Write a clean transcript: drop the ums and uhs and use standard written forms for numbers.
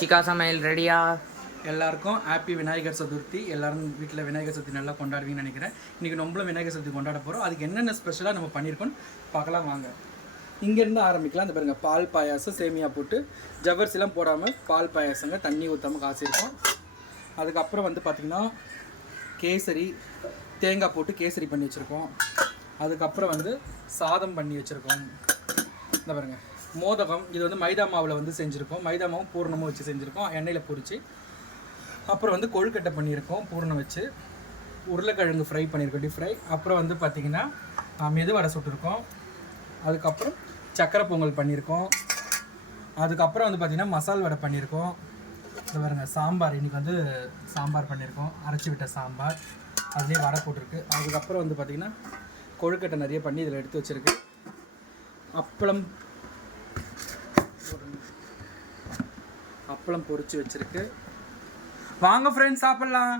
சிக்கா சமையல் ரெடியா? எல்லாருக்கும் ஹாப்பி விநாயகர் சதுர்த்தி. எல்லாரும் வீட்டில் விநாயகர் சதுர்த்தி நல்லா கொண்டாடுவீங்கன்னு நினைக்கிறேன். இன்றைக்கி நம்மளும் விநாயகர் சதுர்த்தி கொண்டாட போகிறோம். அதுக்கு என்னென்ன ஸ்பெஷலாக நம்ம பண்ணியிருக்கோன்னு பார்க்கலாம் வாங்க. இங்கேருந்து ஆரம்பிக்கலாம். அந்த பாருங்கள், பால் பாயாசம் சேமியா போட்டு ஜவ்வரிசிலாம் போடாமல் பால் பாயாசங்க, தண்ணி ஊற்றாமல் காய்ச்சிருக்கோம். அதுக்கப்புறம் வந்து பார்த்திங்கன்னா கேசரி, தேங்காய் போட்டு கேசரி பண்ணி வச்சுருக்கோம். அதுக்கப்புறம் வந்து சாதம் பண்ணி வச்சுருக்கோம். இந்த பாருங்கள், மோதகம், இது வந்து மைதா மாவில் வந்து செஞ்சுருக்கோம். மைதா மாவும் பூரணமும் வச்சு செஞ்சுருக்கோம், எண்ணெயில் பொரிச்சு. அப்புறம் வந்து கொழுக்கட்டை பண்ணியிருக்கோம் பூரணம் வச்சு. உருளைக்கிழங்கு ஃப்ரை பண்ணியிருக்கோம், டீப் ஃப்ரை. அப்புறம் வந்து பார்த்திங்கன்னா மெதுவடை சுட்டுருக்கோம். அதுக்கப்புறம் சக்கரை பொங்கல் பண்ணியிருக்கோம். அதுக்கப்புறம் வந்து பார்த்திங்கன்னா மசால் வடை பண்ணியிருக்கோம். இது பாருங்கள், சாம்பார், இன்றைக்கி வந்து சாம்பார் பண்ணியிருக்கோம், அரைச்சி விட்ட சாம்பார், அதுலேயே வடை போட்டிருக்கு. அதுக்கப்புறம் வந்து பார்த்திங்கன்னா கொழுக்கட்டை நிறைய பண்ணி இதில் எடுத்து வச்சுருக்கு. அப்பளம் பொரிச்சு வச்சிருக்கு. வாங்க ஃப்ரெண்ட்ஸ், சாப்பிட்லாம்.